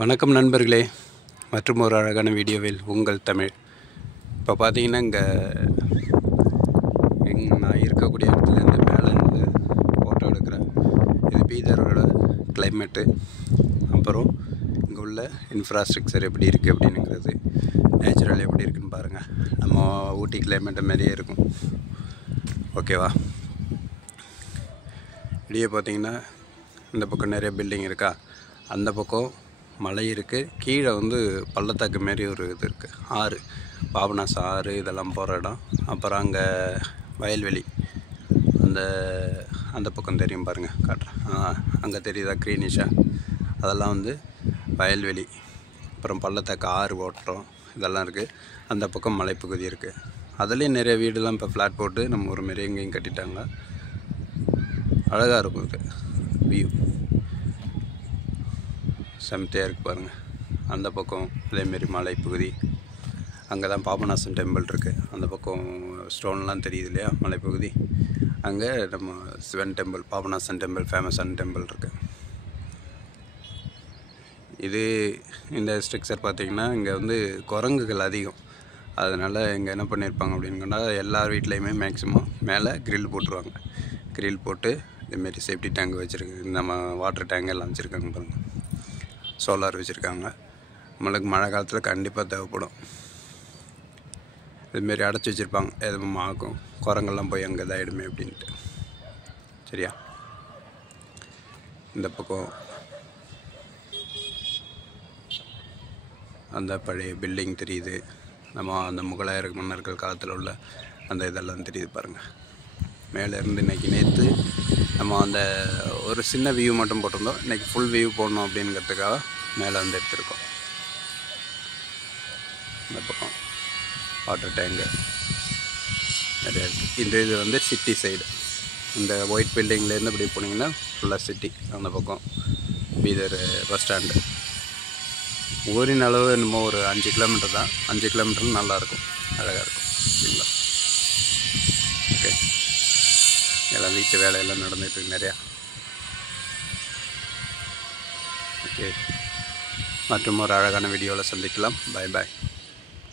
வணக்கம் நண்பர்களே, மற்றும் ஒரு அழகான வீடியோவில் உங்கள் தமிழ். இப்போ பார்த்தீங்கன்னா நான் இருக்கக்கூடிய இடத்துலேருந்து மேலே இருந்து ஃபோட்டோ எடுக்கிறேன். இது பீதரோட கிளைமேட்டு, அப்புறம் இங்கே உள்ள இன்ஃப்ராஸ்ட்ரக்சர் எப்படி இருக்குது அப்படின்னுங்கிறது, நேச்சுரல் எப்படி இருக்குதுன்னு பாருங்கள். நம்ம ஊட்டி கிளைமேட்டு மாதிரியே இருக்கும். ஓகேவா? இப்படியே பார்த்தீங்கன்னா இந்த பக்கம் நிறைய பில்டிங் இருக்கா, அந்த பக்கம் மலை இருக்குது, கீழே பள்ளத்தாக்கு மாரி ஒரு இது இருக்குது, ஆறு, பாபநாச ஆறு இதெல்லாம் போகிற இடம். அப்புறம் அங்கே வயல்வெளி, அந்த பக்கம் தெரியும் பாருங்கள், காட்டுறேன். அங்கே தெரியுதா க்ரீனிஷாக, அதெல்லாம் வயல்வெளி. அப்புறம் பள்ளத்தாக்கு ஆறு ஓட்டுறோம், இதெல்லாம் இருக்குது. அந்த பக்கம் மலைப்பகுதி இருக்குது. அதுலேயும் நிறைய வீடுலாம் இப்போ ஃப்ளாட் போட்டு நம்ம ஒரு மாரி எங்கேயும் கட்டிட்டாங்க. அழகாக இருக்கும் இது வியூ, செம்மையாக இருக்குது பாருங்கள். அந்த பக்கம் அதேமாரி மலைப்பகுதி, அங்கே தான் பாபநாசம் டெம்பிள் இருக்குது. அந்த பக்கம் ஸ்டோன்லாம் தெரியுது இல்லையா, மலைப்பகுதி. அங்கே நம்ம சிவன் டெம்பிள், பாபநாசம் டெம்பிள், ஃபேமஸான டெம்பிள் இருக்குது. இந்த ஸ்ட்ரக்சர் பார்த்திங்கன்னா இங்கே குரங்குகள் அதிகம். அதனால் இங்கே என்ன பண்ணியிருப்பாங்க அப்படின்னு சொன்னால், எல்லார் வீட்லேயுமே மேக்ஸிமம் மேலே கிரில் போட்டுருவாங்க. கிரில் போட்டு இதுமாரி சேஃப்டி டேங்க் வச்சுருக்கு, நம்ம வாட்டர் டேங்க் எல்லாம் வச்சுருக்காங்க பாருங்கள். சோலார் வச்சுருக்காங்க. நம்மளுக்கு மழை காலத்தில் கண்டிப்பாக தேவைப்படும். இதுமாரி அடைச்சி வச்சுருப்பாங்க, எதுவும் ஆகும், குரங்கெல்லாம் போய் அங்கே இதாகிடுமே அப்படின்ட்டு. சரியா? இந்த பக்கம் அந்த பழைய பில்டிங் தெரியுது. நம்ம அந்த முகலாயர் மன்னர்கள் காலத்தில் உள்ள அந்த இதெல்லாம் தெரியுது பாருங்கள். மேலேருந்து நேற்று நம்ம ஒரு சின்ன வியூ மட்டும் போட்டிருந்தோம். இன்றைக்கி ஃபுல் வியூ போடணும் அப்படிங்கிறதுக்காக மேலே எடுத்திருக்கோம். இந்த பக்கம் வாட்டர் டேங்கு நிறையா இருக்குது. இது சிட்டி சைடு. இந்த ஒயிட் பில்டிங்லேருந்து இப்படி போனீங்கன்னா ஃபுல்லாக சிட்டி. அந்த பக்கம் பீதர் பஸ் ஸ்டாண்டு. ஊரின் அளவு என்னமோ ஒரு 5 கிலோமீட்டர் தான். 5 கிலோமீட்டர் நல்லாயிருக்கும், அழகாக இருக்கும். சரிங்களா? ஓகே, எல்லாம் வீட்டு வேலையெல்லாம் நடந்துகிட்ருக்கு நிறையா. ஓகே, மற்றும் ஒரு அழகான வீடியோவில் சந்திக்கலாம். பாய் பாய்.